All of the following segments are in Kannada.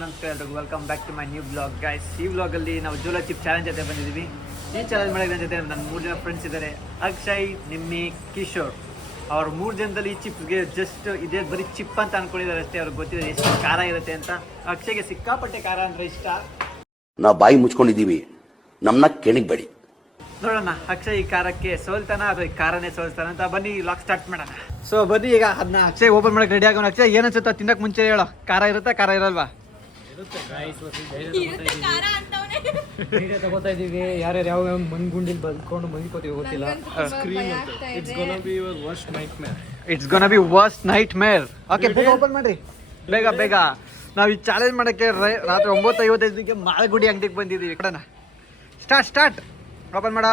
ನಮಸ್ಕಾರ ಎಲ್ರಿಗೂ welcome back to my new blog guys. ಈ ಬ್ಲಾಗಲ್ಲಿ ನಾವು ಜೋಲೋ ಚಿಪ್ ಚಾಲೆಂಜ್ ಜೊತೆ ಬಂದಿದ್ದೀವಿ. ಈ ಚಾಲೆಂಜ್ ಮಾಡೋಕೆ ನನ್ನ ಜೊತೆ ನನ್ನ 3 ಜನ ಫ್ರೆಂಡ್ಸ್ ಇದ್ದಾರೆ. ಅಕ್ಷಯ್, ನಿಮ್ಮಿ, ಕಿಶೋರ್. ಅವ್ರ 3 ಜನದಲ್ಲಿ ಈ ಚಿಪ್ಸ್ಗೆ ಜಸ್ಟ್ ಇದೇ ಬರೀ ಚಿಪ್ ಅಂತ ಅನ್ಕೊಂಡಿದ್ದಾರೆ ಅಷ್ಟೇ. ಅವ್ರಿಗೆ ಗೊತ್ತಿದೆ ಎಷ್ಟು ಖಾರ ಇರುತ್ತೆ ಅಂತ. ಅಕ್ಷಯ್ಗೆ ಸಿಕ್ಕಾಪಟ್ಟೆ ಖಾರ ಅಂದರೆ ಇಷ್ಟ. ನಾವು ಬಾಯಿ ಮುಚ್ಕೊಂಡಿದ್ದೀವಿ, ನಮ್ಮನ್ನ ಕೆಣಗಬೇಡಿ. ನೋಡೋಣ ಅಕ್ಷಯ್ ಈ ಖಾರಕ್ಕೆ ಸೋಲ್ತಾನ ಅಥವಾ ಈ ಖಾರನೇ ಸೋಲ್ತಾನ ಅಂತ. ಬನ್ನಿ ಲಾಕ್ ಸ್ಟಾರ್ಟ್ ಮಾಡೋಣ. ಸೊ ಬನ್ನಿ ಈಗ ಅದನ್ನ ಅಕ್ಷಯ್ ಓಪನ್ ಮಾಡಕ್ಕೆ ರೆಡಿ ಆಗೋಣ. ಅಕ್ಷಯ್ ಏನು ಅನ್ಸುತ್ತಾ ತಿನ್ನಕ್ಕೆ ಮುಂಚೆ ಹೇಳೋ? ಖಾರ ಇರುತ್ತಾ ಖಾರ ಇರಲ್ವಾ? ತಗೋತಾ ಇದೀವಿ. ಯಾರ್ಯಾರು ಯಾವ ಮನ್ಗುಂಡಿಲ್ ಬಂದ್ಕೊಂಡು ಮನಿಕೋತೀವಿ ಗೊತ್ತಿಲ್ಲ. It's gonna B worst nightmare. Okay book open ಮಾಡ್ರಿ ಬೇಗ ಬೇಗ. ನಾವು ಈ ಚಾಲೆಂಜ್ ಮಾಡೋಕ್ಕೆ ರಾತ್ರಿ 9:55ಕ್ಕೆ ಮಾಳಗುಡಿ ಅಂಗಡಿಗೆ ಬಂದಿದ್ದೀವಿ. ಕಡನ ಸ್ಟಾರ್ಟ್ ಓಪನ್ ಮಾಡ.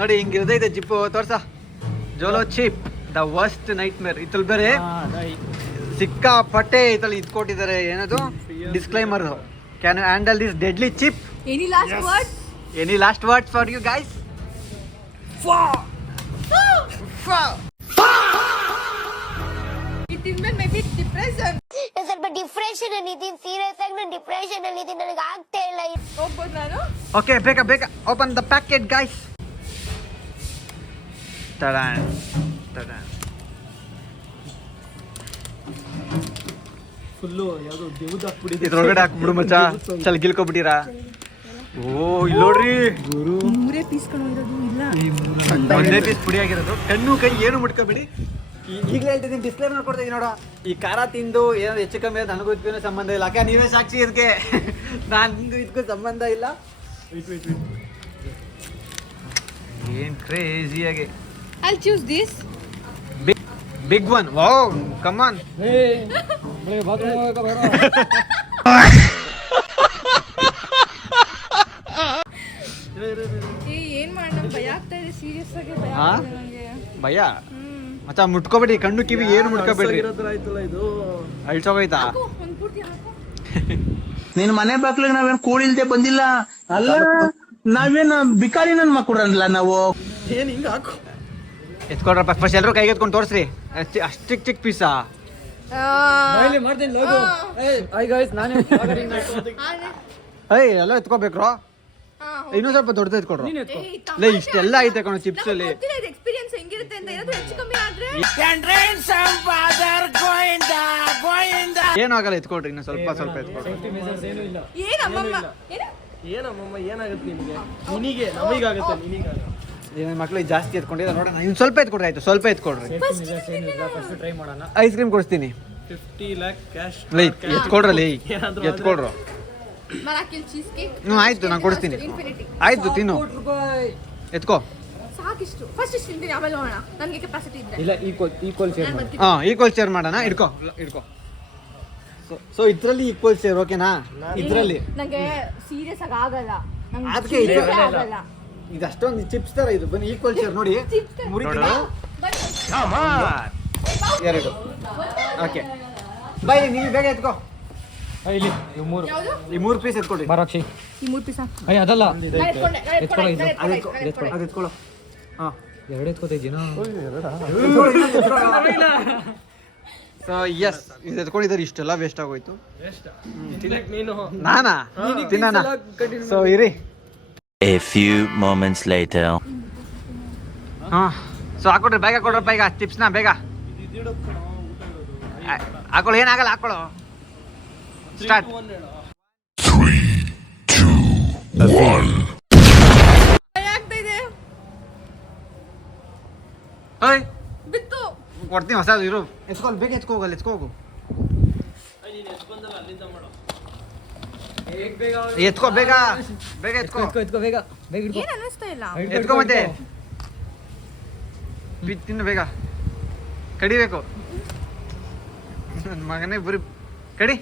ನೋಡಿ ಹಿಂಗಿರ್ತೈತೆ ಚಿಪ್ಪು. ತೋರ್ಸ Jolo chip the worst nightmare. ಇತ್ತಲ್ ಬೇರೆ ಸಿಕ್ಕಾಪಟ್ಟೆ ಇತ್ತಲ್ಲಿ ಇದು ಕೊಟ್ಟಿದ್ದಾರೆ. ಏನದು disclaimer. Can you handle this deadly chip? Any last word? Any last words for you guys? ಇದ್ಮೇಲೆ ಮೇ ಬಿ ಡಿಪ್ರೆಷನ್. ಸ್ವಲ್ಪ ಡಿಪ್ರೆಷನ್ ಅಲ್ಲಿ ಇದೀನಿ. ಸೀರಿಯಸ್ ಆಗಿ ನಾನು ಡಿಪ್ರೆಷನ್ ಅಲ್ಲಿ ಇದೀನಿ. ನನಗೆ ಆಗ್ತಾ ಇಲ್ಲ. ಹೋಗ್ಬೋದು ನಾನು? ಓಕೆ ಬೇಗ ಓಪನ್ ದ ಪ್ಯಾಕೆಟ್ ಗೈಸ್. ತಡಾನ್ ಫುಲ್ಲು ಯಾವ್ದು ದೇವ್ದು ಹಾಕ್ಬಿಟ್ಟಿದೆ. ಇದ್ರೊಳಗಡೆ ಹಾಕ್ಬಿಡು ಮಚ್ಚ. ಚಲ್ ಗಿಲ್ಕೊಬಿಟ್ಟಿರಾ? ಓ ಇಲ್ಲಿ ನೋಡ್ರಿ, ಮೂರೇ ಪೀಸ್ಕೊಂಡಿರೋದು ಇಲ್ಲ. ಒಂದೇ ಪೀಸ್ ಪುಡಿ ಆಗಿರೋದು. ಕಣ್ಣು ಕೈ ಏನು ಮುಟ್ಕೋಬಿಡಿ. ಈಗಲೇ ಹೇಳ್ತಿದ್ದೀನಿ, ಡಿಸ್ಕ್ಲೇಮರ್ ಮಾಡ್ಕೊಡ್ತೀನಿ ನೋಡ. ಈ ಖಾರ ತಿಂದು ಏನೋ ಹೆಚ್ಚು ಕಮ್ಮಿ ಆದ ನನಗೂ ಇದಕ್ಕೂ ಸಂಬಂಧ ಇಲ್ಲ. ಅಕ್ಕ ನೀವೇ ಸಾಕ್ಷಿ ಇದಕ್ಕೆ. ನಾನು ಇದಕ್ಕೂ ಸಂಬಂಧ ಇಲ್ಲ. ಏನ್ ಕ್ರೇಜಿಯಾಗಿ. I'll choose this. Big one. Wow come on. Bathroom ಹೋಗಕ ಬೇಡ. ಏನ್ ಮಾಡೋಣ? ಭಯ ಆಗ್ತಾ ಇದೆ. ಸೀರಿಯಸ್ ಆಗಿ ಭಯ ಹಾ? ಆಗ್ತಾ ಇದೆ ನನಗೆ. ಭಯ ಮಚ್ಚ. ಮುಟ್ಕೋಬೇಡಿ, ಕಣ್ಣು ಕಿವಿ ಏನು ಮುಟ್ಕೋಬೇಡ್ರಿ. ಆಯ್ತಲ್ಲ ಇದು ಅಳ್ಸೋಗೈತಾ? ಹಾಕು, ಒಂದ್ ಪೂರ್ತಿ ಹಾಕು. ನಿನ್ ಮನೆ ಬಾಗ್ಲಿಗೆ ನಾವೇನ್ ಕೂಳಿಲ್ದೆ ಬಂದಿಲ್ಲ. ಅಲ್ಲ ನಾವೇನ್ ಬಿಕಾರಿ ನನ್ ಮಕ್ಕಳಲ್ಲ ನಾವು. ಏನ್ ಹಿಂಗ ಹಾಕು. ಎತ್ಕೊಡ್ರಪ್ಪ ಫಸ್ಟ್. ಎಲ್ಲರೂ ಕೈಗೆ ಎತ್ಕೊಂಡು ತೋರಿಸ್ರಿ. ಅಷ್ಟು ಚಿಕ್ಕ ಪೀಸಾ? ಬಾಯ್ಲಿ ಮಾಡ್ತೀನಿ ಲೋಗೋ. ಹಾಯ್ ಗಾಯ್ಸ್, ನಾನೇ ಏಯ್ ಎಲ್ಲ ಎತ್ಕೋಬೇಕ್ರೋ. ಇನ್ನೂ ಸ್ವಲ್ಪ ದೊಡ್ಡದು ಎತ್ಕೊಡ್ರು. ಲೇ ಇಷ್ಟೆಲ್ಲ ಐತೆ ಕಣೋ ಚಿಪ್ಸ್ ಅಲ್ಲಿ. ಎಕ್ಸ್ಪೀರಿಯನ್ಸ್ ಹೆಂಗಿರುತ್ತೆ ಅಂತ. ಏನಾದ್ರು ಹೆಚ್ಚು ಕಮ್ಮಿ ಆದ್ರೆ ಏನೂ ಆಗಲ್ಲ, ಎತ್ಕೊಡ್ರಿ. ಇನ್ನು ಸ್ವಲ್ಪ ಎತ್ಕೊಡ್ರಿ. ಏನೂ ಇಲ್ಲ. ಏನಮ್ಮಮ್ಮ ಏನು ಏನಮ್ಮಮ್ಮ ಏನಾಗುತ್ತೆ ನಿಮಗೆ? ನಿನಗೆ ನಮಗಾಗುತ್ತೆ. ನಿನಗಾಗಲ್ಲ. ಏನೇನು ಮಕ್ಳಿಗೆ ಜಾಸ್ತಿ ಎತ್ಕೊಂಡಿಲ್ಲ ನೋಡೋಣ. ಇನ್ನು ಸ್ವಲ್ಪ ಎತ್ಕೊಡ್ರಿ. ಆಯ್ತು ಸ್ವಲ್ಪ ಎತ್ಕೊಡ್ರಿ. ಫಸ್ಟ್ ಟ್ರೈ ಮಾಡೋಣ. ಐಸ್ ಕ್ರೀಮ್ ಕೊಡಿಸ್ತೀನಿ. 50 lakh ಕ್ಯಾಶ್. ಲೇ ಎತ್ಕೊಡ್ರಲ್ಲಿ. ಎತ್ಕೊಡ್ರು. ಮರಾಕಿಲ್ ಚೀಸ್ ಕೇಕ್. ಆಯ್ತು ನಾನು ಕೊಡಿಸ್ತೀನಿ. ಇನ್ಫಿನಿಟಿ. ಆಯ್ತು ತಿನ್ನು. ಎತ್ಕೋ. ಸಾಕಿಷ್ಟು. ಫಸ್ಟ್ ಇಷ್ಟು ತಿಂತೀನಿ, ಆಮೇಲೆ ನೋಡೋಣ. ನನಗೆ ಕೆಪಾಸಿಟಿ ಇದ್ರೆ. ಇಲ್ಲ ಈಕ್ವಲ್ ಶೇರ್ ಮಾಡಿ. ಈಕ್ವಲ್ ಶೇರ್ ಮಾಡೋಣ. ಇಡ್ಕೋ. ಸೊ ಇದ್ರಲ್ಲಿ ಈಕ್ವಲ್ ಶೇರ್ ಓಕೆನಾ? ಇದ್ರಲ್ಲಿ ನಂಗೆ ಸೀರಿಯಸ್ ಆಗಿ ಆಗಲ್ಲ. ಅದಕ್ಕೆ ಆಗಲ್ಲ. ಇದು ಅಷ್ಟೊಂದು ಚಿಪ್ಸ್ ತರ. ಇದು ಬನ್ನಿ ಈಕ್ವಲ್ ಶೇರ್ ನೋಡಿ. ಮುರಿತೀನಿ. ಎರಡು. Okay by. ನೀವು ಬೇಗ ಎತ್ಕೋ. ಇಲ್ಲಿ ಇವು ಮೂರು. ಯಾವುದು? ಈ 3 ಪೀಸ್ ಎತ್ಕೊಡಿ. ಬರಾಕ್ಷಿ. ಈ 3 ಪೀಸ್ ಹಾಕು. ಅಯ್ಯ ಅದಲ್ಲ. ಎತ್ಕೊಳ್ಳೋ ಇದು. ಅದು ಎತ್ಕೊಳ್ಳೋ. ಹಾಂ ಎರಡು ಎತ್ಕೋತಾ ಇದ್ದೀನ. ಸೊ ಎಸ್, ಇದು ಎತ್ಕೊಂಡಿದ್ದಾರೆ. ಇಷ್ಟೆಲ್ಲ ವೇಸ್ಟ್ ಆಗೋಯ್ತು. ನೀನು ನಾನಾ ತಿನ್ನೋಣ. ಸೊ ಇರಿ. A few moments later. ಹಾಂ ಸೊ ಹಾಕೊಡ್ರಿ. ಬೇಗ ಹಾಕೊಡ್ರಪ್ಪ ಈಗ ಚಿಪ್ಸ್ನ ಬೇಗ ಹಾಕೊಳ್ಳೋ. ಏನಾಗಲ್ಲ, ಹಾಕೊಳ್ಳೋ. ಸ್ಟಾರ್ಟ್. 3, 2, 1. ಭಯ ಆಗ್ತಾ ಇದೆ. ಓಯ್ ಬಿತ್ತು. ಕೊಡ್ತೀನಿ ಹೊಸದು. ಇರು ಎತ್ಕೊಳ್ಳಿ. ಬೇಗ ಎತ್ಕೋಗಲ್ಲ. ಎತ್ಕೋಗು. ಎತ್ಕೋ ಬೇಗ ಎತ್ಕೋ. ಎತ್ಕೋ ಬೇಗ ಹಿಡ್ಕೊ. ಏನ್ ಅನ್ನಿಸ್ತಾ ಇಲ್ಲ. ಎತ್ಕೋ ಮತ್ತೆ. ತಿನ್ನು ಬೇಗ. ಕಡಿಬೇಕು. ನನ್ನ ಮಗನೇ ಬರೀ ಕಡಿ.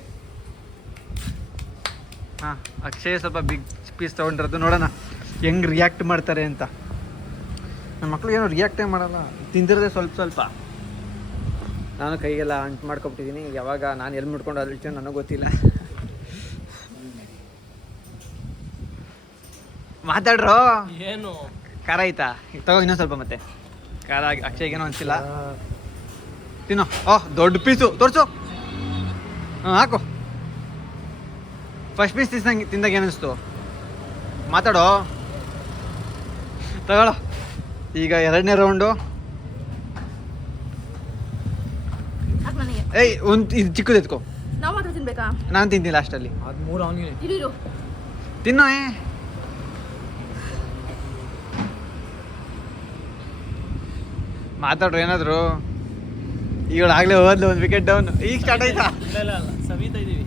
ಹಾಂ ಅಕ್ಷಯ್ ಸ್ವಲ್ಪ ಬಿಗ್ ಪೀಸ್ ತೊಗೊಂಡಿರೋದು. ನೋಡೋಣ ಹೆಂಗೆ ರಿಯಾಕ್ಟ್ ಮಾಡ್ತಾರೆ ಅಂತ. ನನ್ನ ಮಕ್ಳು ಏನೋ ರಿಯಾಕ್ಟೇ ಮಾಡಲ್ಲ. ತಿಂದಿರೋದೇ ಸ್ವಲ್ಪ. ನಾನು ಕೈಗೆಲ್ಲ ಅಂಟು ಮಾಡ್ಕೊಬಿಟ್ಟಿದ್ದೀನಿ. ಯಾವಾಗ ನಾನು ಎಲ್ಲಿ ಮುಟ್ಕೊಂಡು ಅಲ್ಚೋ ನನಗೆ ಗೊತ್ತಿಲ್ಲ. ಮಾತಾಡ್ರೋ. ಏನು ಖಾರ ಆಯ್ತಾ? ತಗೋ ಇನ್ನೊಂದು ಸ್ವಲ್ಪ. ಮತ್ತೆ ಖಾರ ಅಕ್ಷಯ್ಗೇನೋ ಅನಿಸಿಲ್ಲ. ತಿನ್ನೋ. ದೊಡ್ಡ ಪೀಸು ತೋರಿಸು. ಹಾಕು. ಫಸ್ಟ್ ಪೀಸ್ ತಿಂದಾಗ ಏನಿಸ್ತು? ಮಾತಾಡೋ. ತಗೊಳ್ಳೋ. ಈಗ 2ನೇ ರೌಂಡು. ಅದು ನನಗೆ. ಏಯ್ ಇದು ಚಿಕ್ಕದು ಎತ್ಕೋ. ನಾವು ಮಾತ್ರ ತಿನ್ಬೇಕಾ? ನಾನು ತಿಂತೀನಿ ಲಾಸ್ಟಲ್ಲಿ. ಅದು 3 ಅವನಿಗೆ. ಇರು ತಿನ್ನೋ. ಮಾತಾಡ್ರು ಏನಾದ್ರು. ಈಗಳಾಗಲೇ ಹೋದ್ಲು, ಒಂದು ವಿಕೆಟ್ ಡೌನ್. ಈಗ ಸ್ಟಾರ್ಟ್ ಆಯ್ತಾ? ಇಲ್ಲ ಸವಿತಾ ಇದೀವಿ.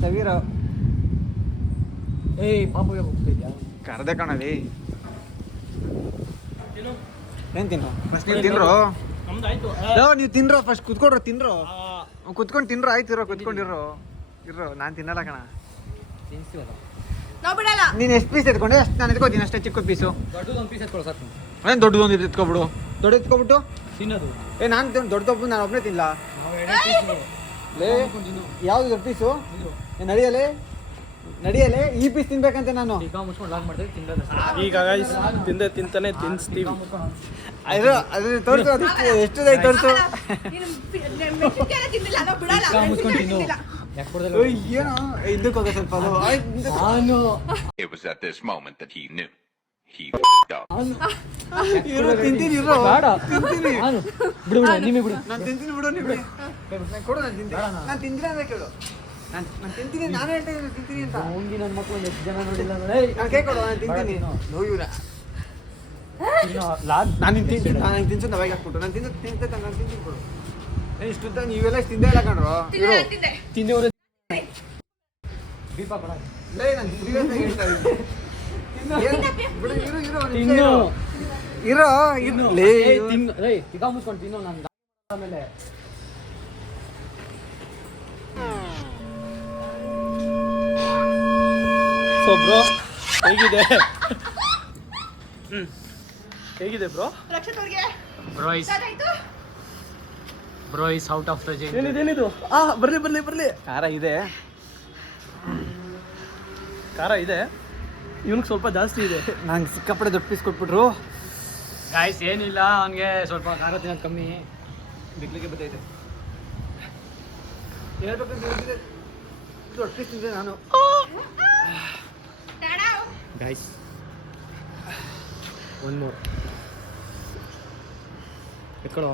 ಸವೀರ ಏಯ್ ಪಾಪಗೆ ಹೋಗ್ತಿದ್ಯಾ? ಕರ್ದೆ ಕಣವಿ. ಏನು ತಿನ್ನು ಫಸ್ಟ್? ನೀವು ತಿನ್ರೋ. ನಮ್ದಾಯ್ತು. ನೀವು ತಿನ್ರೋ ಫಸ್ಟ್. ಕುತ್ಕೊಡ್ರು, ತಿನ್ರೋ. ಕುತ್ಕೊಂಡು ತಿನ್ರೋ. ಆಯ್ತಿರೋ, ಕುತ್ಕೊಂಡಿರೋ. ಇರೋ, ನಾನು ತಿನ್ನಲ್ಲ ಕಣ. ತಿನ್ಸ್ತೀವಲ್ಲ. ನಾವು ಬಿಡಲ್ಲ. ನೀನು ಎಷ್ಟು ಪೀಸ್ ಎತ್ಕೊಂಡೆ ಅಷ್ಟು ನಾನು ಎತ್ಕೋತೀನಿ. ಅಷ್ಟೇ ಚಿಕ್ಕ ಪೀಸು. ದೊಡ್ಡದೊಂದು ಪೀಸ್ ಎತ್ಕೊಳ್ಳೋ ಸಾಕು. ಏನು ದೊಡ್ಡದೊಂದು ಎತ್ಕೊಬಿಡು. ದೊಡ್ಡ ಎತ್ಕೊಬಿಟ್ಟು ತಿನ್ನೋದು. ನಾನು ದೊಡ್ಡ ತಪ್ಪು ನಾನು ಒಬ್ಬನೇ ತಿನ್ನಲ್ಲ. ನಾವು 2 ಪೀಸ್ ಲೇ ಯಾವುದು ದೊಡ್ಡ ಪೀಸು? ನಡಿಯಲೇ ನಡಿಯಲೇ. ಈ ಪೀಸ್ ತಿನ್ಬೇಕಂತೆ ನಾನು. ಈಗ ಮುಚ್ಕೊಂಡು ಲಾಕ್ ಮಾಡ್ತೀವಿ, ತಿನ್ನೋದು. ಈಗ ತಿಂತಾನೆ ತಿನ್ಸ್ತೀವಿ. ಅದು ತೋರಿಸು. ಅದಕ್ಕೆ ಎಷ್ಟದಾಯ್ತು ತೋರಿಸು. ನೀನು ಮೆಣಸಿನ್ಕಾಯಿ ತಿಂದಿಲ್ಲ, ನಾವು ಬಿಡಲ್ಲ. ಈಗ ಮುಚ್ಕೊಂಡು ತಿನ್ನು. ಮೆಣಸಿನ್ಕಾಯಿ ಯಾಕೆ ಕೊಡೋದಿಲ್ಲ? ಏನೋ ಇದಕ್ಕೆ ಹೋಗ ಸ್ವಲ್ಪ. ಅದು ನಾನು It was at this moment that he knew. He f***ed up. ಇರೋ ತಿಂತೀನಿ. ಇರೋ ಬೇಡ. ತಿಂತೀನಿ. ನಾನು ಬಿಡು ನಿಮಗೆ ಬಿಡು. ನಾನು ತಿಂತೀನಿ ಬಿಡು. ನೀವು ಕೊಡು. ನಾನು ತಿಂತೀನಿ. ನಾನು ತಿಂದಿಲ್ಲ ಅಂತ ಕೇಳು. ನಾನು ತಿಂತೀನಿ. ನಾನು ಹೇಳ್ತಾ ಇದ್ದೀನಿ ತಿಂತೀನಿ ಅಂತ. ಹೋಗಿ ನನ್ನ ಮಕ್ಕಳು ಎಷ್ಟು ಜನ ನೋಡಿಲ್ಲ. ನಾನು ಕೈ ಕೊಡು. ನಾನು ತಿಂತೀನಿ. ನೋ ಇವ್ರ ಲಾಕ್ ನಾನು ತಿಂತೀನಿ. ನಾನು ತಿನ್ಸು ಅವಾಗ ಹಾಕ್ಬಿಟ್ಟು ನಾನು ತಿಂತೈತೆ. ನಾನು ತಿಂತೀನಿ ಕೊಡು. ಇಷ್ಟು ನೀವೆಲ್ಲ ಇಷ್ಟು ತಿಂದೇ ಇಲ್ಲ ಕಣ್ರು. ಇರೋ ತಿಂದೆ. ತಿಂದವರು ದೀಪ ಕೊಡ. ಲೇ ನಾನು ಸೀರಿಯಸ್ ಆಗಿ ಹೇಳ್ತಾ ಇದ್ದೀನಿ. ಬಿಡು. ಇರೋ ತಿನ್ನು. ಇರೋ ಲೇ ತಿನ್ನು. ಈಗ ಮುಚ್ಕೊಂಡು ತಿನ್ನು. ನಾನು ಆಮೇಲೆ ಸೊ ಬ್ರೋ ಹೇಗಿದೆ? ಹೇಗಿದೆ ಬ್ರೋ? ರಕ್ಷಿತ್ ಅವ್ರಿಗೆ ಬ್ರೋಯ್ಸ್ ಸಾಕಾಯ್ತು. ಬ್ರೋಯ್ಸ್ ಔಟ್ ಆಫ್ ದ ಜೈಲ್. ಏನಿದು? ಬರ್ಲಿ. ಖಾರ ಇದೆ. ಖಾರ ಇದೆ. ಇವನಿಗೆ ಸ್ವಲ್ಪ ಜಾಸ್ತಿ ಇದೆ. ನಂಗೆ ಸಿಕ್ಕಾಪಟ್ಟೆ ದೊಡ್ಡ ಪೀಸ್ ಕೊಟ್ಬಿಟ್ರು. ಗಾಯ್ಸ್ ಏನಿಲ್ಲ, ಅವನಿಗೆ ಸ್ವಲ್ಪ ಖಾರ ತಿನ್ನೋದು ಕಮ್ಮಿ. ಬಿಗ್ಲಿಗೆ ಬತ್ತೈತೆ. ಹೇಳ್ಬೇಕಂದ್ರೆ ದೊಡ್ಡ ಪೀಸ್ ತಿಂದೆ ನಾನು. ಡ್ಯಾಡಾವ್. ಗಾಯ್ಸ್ ಒನ್ ಮೋರ್ ಎತ್ಕೊಳ್ಳೋ.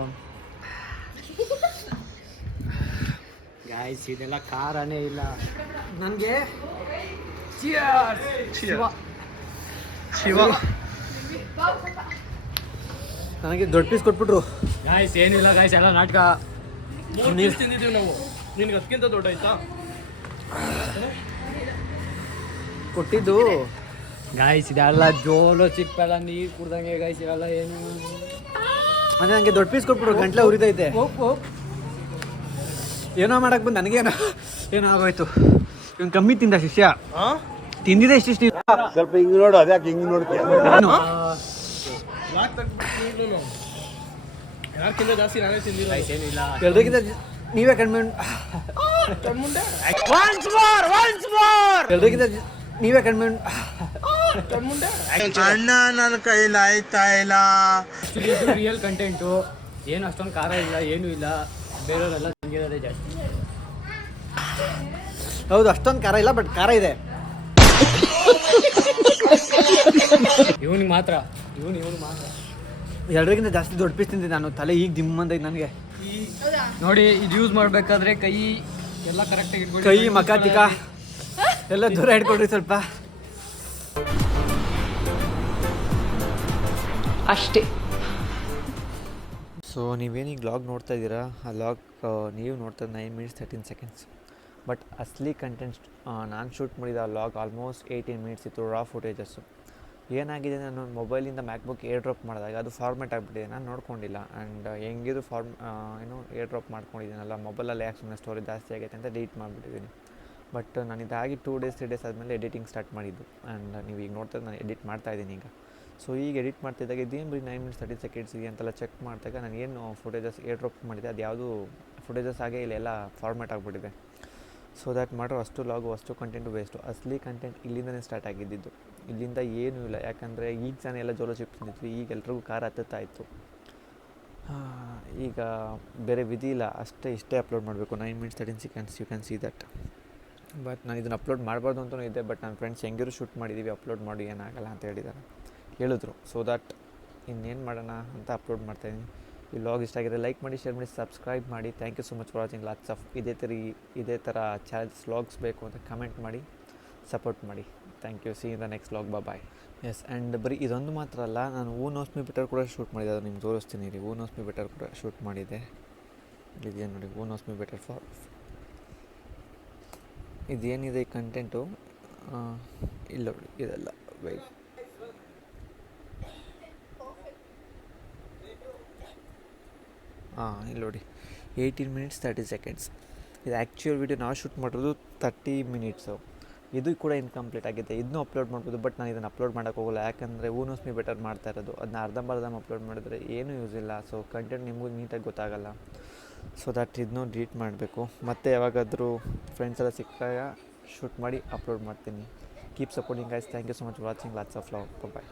ಗಾಯ್ಸ್ ಇದೆಲ್ಲ ಖಾರನೇ ಇಲ್ಲ ನನಗೆ. ಶಿವ ನನಗೆ ದೊಡ್ಡ ಪೀಸ್ ಕೊಟ್ಬಿಟ್ರು. ಗಾಯ್ಸ್ ಏನಿಲ್ಲ ಗಾಯ್ಸ್, ಎಲ್ಲ ನಾಟಕ. 3 ಪೀಸ್ ತಿಂದಿದ್ದೀವಿ ನಾವು. ನಿನ್ಗೆ ಅದಕ್ಕಿಂತ ದೊಡ್ಡ ಆಯ್ತಾ? ಕೊಟ್ಟಿದ್ದು ಗಾಯ್ಸ್ ಇದೆಲ್ಲ ಜೋಲು ಚಿಪ್ಪೆಲ್ಲ ನೀರು ಕುಡ್ದಂಗೆ ಗಾಯ್ಸ್, ಇವೆಲ್ಲ ಏನು ಅಂದರೆ ನನಗೆ ದೊಡ್ಡ ಪೀಸ್ ಕೊಟ್ಬಿಟ್ರು. ಗಂಟ್ಲೆ ಉರಿತೈತೆ. ಏನೋ ಮಾಡಕ್ಕೆ ಬಂದು ನನಗೇನೋ ಏನೋ ಆಗೋಯ್ತು. ಇವ್ನು ಕಮ್ಮಿ ತಿಂದ ಶಿಷ್ಯ. ತಿಂದಿದೆ ಇಷ್ಟಿಷ್ಟು. ಸ್ವಲ್ಪ ಹಿಂಗ್ ನೋಡು. ಅದ್ಯಾಕೆ ಹಿಂಗ್ ನೋಡ್ತೀಯ? ಯಾರ್ಕಿಂತ ಜಾಸ್ತಿ ನಾನೇ ತಿಂದಿಲ್ಲ. ಗಾಯ್ಸ್ ಏನಿಲ್ಲ. ಎಲ್ರಿಗಿಂತ ನೀವೇ ಕಡಿಮೆ. ಎಲ್ರಿಗಿಂತ ನೀವೇ ಕಡಿಮೆ. ಅಣ್ಣ ನನ್ನ ಕೈಲಿ ಆಯ್ತಾ ಇಲ್ಲ. Real content. ಏನು ಅಷ್ಟೊಂದು ಖಾರ ಇಲ್ಲ, ಏನೂ ಇಲ್ಲ. ಬೇರೆಯವರೆಲ್ಲ ತಿಂದಿರೋದೇ ಜಾಸ್ತಿ. ಹೌದು, ಅಷ್ಟೊಂದು ಖಾರ ಇಲ್ಲ, ಬಟ್ ಖಾರ ಇದೆ. ಇವನಿಗೆ ಮಾತ್ರ ಎಲ್ರಿಗಿಂತ ಜಾಸ್ತಿ ದೊಡ್ಡ ಪೀಸ್ ತಿಂದಿದ್ದೆ ನಾನು. ತಲೆ ಈಗ ದಿಮ್ಮಂದೈತೆ ನನಗೆ. ನೋಡಿ, ಇದು ಯೂಸ್ ಮಾಡಬೇಕಾದ್ರೆ ಕೈ ಎಲ್ಲ ಕರೆಕ್ಟಾಗಿ ಇಟ್ಕೊಳ್ಳಿ. ಕೈ ಮಕ ತಿಕ್ಕ ಎಲ್ಲ ದೂರ ಇಟ್ಕೊಡ್ರಿ ಸ್ವಲ್ಪ ಅಷ್ಟೇ. ಸೊ ನೀವೇನೀಗ ಲಾಗ್ ನೋಡ್ತಾ ಇದ್ದೀರಾ, ಆ ಲಾಗ್ ನೀವು ನೋಡ್ತಾ 9 ಮಿನಿಟ್ಸ್ 13 ಸೆಕೆಂಡ್ಸ್. ಬಟ್ ಅಸಲಿ ಕಂಟೆಂಟ್ಸ್ ನಾನು ಶೂಟ್ ಮಾಡಿದ ಲಾಗ್ ಆಲ್ಮೋಸ್ಟ್ 18 ಮಿನಿಟ್ಸ್ ಇತ್ತು. ರಾ ಫುಟೇಜಸ್ಸು ಏನಾಗಿದೆ, ನಾನು ಮೊಬೈಲಿಂದ ಮ್ಯಾಕ್ಬುಕ್ ಏರ್ ಡ್ರಾಪ್ ಮಾಡಿದಾಗ ಅದು ಫಾರ್ಮೆಟ್ ಆಗಿಬಿಟ್ಟಿದೆ. ನಾನು ನೋಡ್ಕೊಂಡಿಲ್ಲ. ಆ್ಯಂಡ್ ಹೆಂಗಿದು ಏರ್ ಡ್ರಾಪ್ ಮಾಡ್ಕೊಂಡಿದ್ದೀನಲ್ಲ ಮೊಬೈಲಲ್ಲಿ, ಯಾಕೆ ಸುಮ್ಮನೆ ಸ್ಟೋರೇಜ್ ಜಾಸ್ತಿ ಆಗೈತೆ ಅಂತ ಡಿಲೀಟ್ ಮಾಡಿಬಿಟ್ಟಿದ್ದೀನಿ. ಬಟ್ ನಾನು ಇದಾಗಿ 2 ಡೇಸ್ 3 ಡೇಸ್ ಆದಮೇಲೆ ಎಡಿಟಿಂಗ್ ಸ್ಟಾರ್ಟ್ ಮಾಡಿದ್ದು. ಆ್ಯಂಡ್ ನೀವು ಈಗ ನೋಡ್ತಾ ನಾನು ಎಡಿಟ್ ಮಾಡ್ತಾಯಿದ್ದೀನಿ ಈಗ. ಸೊ ಈಗ ಎಡಿಟ್ ಮಾಡ್ತಿದ್ದಾಗ ಇದೇನು ಬರೀ 9 ಮಿನಿಟ್ಸ್ 30 ಸೆಕೆಂಡ್ಸಿಗೆ ಅಂತೆಲ್ಲ ಚೆಕ್ ಮಾಡಿದಾಗ ನಾನು ಏನು ಫುಟೇಜಸ್ ಏರ್ ಡ್ರಾಪ್ ಮಾಡಿದೆ ಅದು ಯಾವುದು ಫುಟೇಜಸ್ ಆಗೇ ಇಲ್ಲೆಲ್ಲ ಫಾರ್ಮೆಟ್ ಆಗಿಬಿಟ್ಟಿದೆ. ಸೊ ದ್ಯಾಟ್ ಮಾಡಿರೋ ಅಷ್ಟು ಲಾಗು ಅಷ್ಟು ಕಂಟೆಂಟು ವೇಸ್ಟು. ಅಸಲಿ ಕಂಟೆಂಟ್ ಇಲ್ಲಿಂದನೇ ಸ್ಟಾರ್ಟ್ ಆಗಿದ್ದಿದ್ದು. ಇಲ್ಲಿಂದ ಏನೂ ಇಲ್ಲ. ಯಾಕಂದರೆ ಈಗ ಜನ ಎಲ್ಲ ಜೋಲೋ ಚಿಪ್ಸ್ ತಿಂದಿದ್ವಿ, ಈಗ ಎಲ್ರಿಗೂ ಖಾರ ಹತ್ತುತ್ತಾ ಇತ್ತು. ಈಗ ಬೇರೆ ವಿಧಿ ಇಲ್ಲ, ಇಷ್ಟೇ ಅಪ್ಲೋಡ್ ಮಾಡಬೇಕು. 9 minutes 13 seconds, you can see that. But ನಾನು ಇದನ್ನು ಅಪ್ಲೋಡ್ ಮಾಡಬಾರ್ದು ಅಂತಲೂ ಇದೆ, ಬಟ್ ನನ್ನ ಫ್ರೆಂಡ್ಸ್ ಹೆಂಗಿರು ಶೂಟ್ ಮಾಡಿದ್ದೀವಿ, ಅಪ್ಲೋಡ್ ಮಾಡಿ ಏನಾಗಲ್ಲ ಅಂತ ಹೇಳಿದರು. ಸೊ ದಟ್ ಇನ್ನೇನು ಮಾಡೋಣ ಅಂತ ಅಪ್ಲೋಡ್ ಮಾಡ್ತಾಯಿದ್ದೀನಿ. ಈ ವ್ಲಾಗ್ ಇಷ್ಟ ಆಗಿದ್ರೆ ಲೈಕ್ ಮಾಡಿ, ಶೇರ್ ಮಾಡಿ, ಸಬ್ಸ್ಕ್ರೈಬ್ ಮಾಡಿ. Thank you so much for watching. Lots of ಇದೇ ಥರ ಚಾಲೆಂಜ್ ವ್ಲಾಗ್ಸ್ ಬೇಕು ಅಂತ ಕಮೆಂಟ್ ಮಾಡಿ, ಸಪೋರ್ಟ್ ಮಾಡಿ. Thank you. See in the next vlog. Bye. Yes, and ಬರೀ ಇದೊಂದು ಮಾತ್ರ ಅಲ್ಲ, ನಾನು ಹೂ ನೋಸ್ ಮಿ ಬೆಟರ್ ಕೂಡ ಶೂಟ್ ಮಾಡಿದ್ದೆ. ಅದು ನಿಮ್ಗೆ ತೋರಿಸ್ತೀನಿ ರೀ. ಹೂ ನೋಸ್ ಮಿ ಬೆಟರ್ ಕೂಡ ಶೂಟ್ ಮಾಡಿದ್ದೆ. ಇದೇನು ನೋಡಿ, who knows me better for. ಇದೇನಿದೆ ಈ ಕಂಟೆಂಟು, ಇಲ್ಲ ನೋಡಿ, ಇದೆಲ್ಲ ವೆಯ್ಟ್. ಇಲ್ಲಿ ನೋಡಿ, 18 minutes 30 seconds. ಇದು ಆ್ಯಕ್ಚುಯಲ್ ವೀಡಿಯೋ ನಾವು ಶೂಟ್ ಮಾಡಿರೋದು 30 minutes. ಇದು ಕೂಡ ಇನ್ಕಂಪ್ಲೀಟ್ ಆಗಿದೆ. ಇದನ್ನೂ ಅಪ್ಲೋಡ್ ಮಾಡ್ಬೋದು, ಬಟ್ ನಾನು ಇದನ್ನು ಅಪ್ಲೋಡ್ ಮಾಡೋಕ್ಕೆ ಹೋಗಲ್ಲ. ಯಾಕಂದರೆ ಹೂ ನೋಸ್ ಮಿ ಬೆಟರ್ ಮಾಡ್ತಾ ಇರೋದು, ಅದನ್ನ ಅರ್ಧಂಬರ್ಧ ಅಪ್ಲೋಡ್ ಮಾಡಿದ್ರೆ ಏನೂ ಯೂಸ್ ಇಲ್ಲ. ಸೊ ಕಂಟೆಂಟ್ ನಿಮಗೂ ನೀಟಾಗಿ ಗೊತ್ತಾಗಲ್ಲ. ಸೊ ದಟ್ ಇದನ್ನೂ ಡಿಲೀಟ್ ಮಾಡಬೇಕು. ಮತ್ತು ಯಾವಾಗಾದರೂ ಫ್ರೆಂಡ್ಸ್ ಎಲ್ಲ ಸಿಕ್ಕಾಗ ಶೂಟ್ ಮಾಡಿ ಅಪ್ಲೋಡ್ ಮಾಡ್ತೀನಿ. Keep supporting guys. Thank you so much watching. Lots of love. Bye.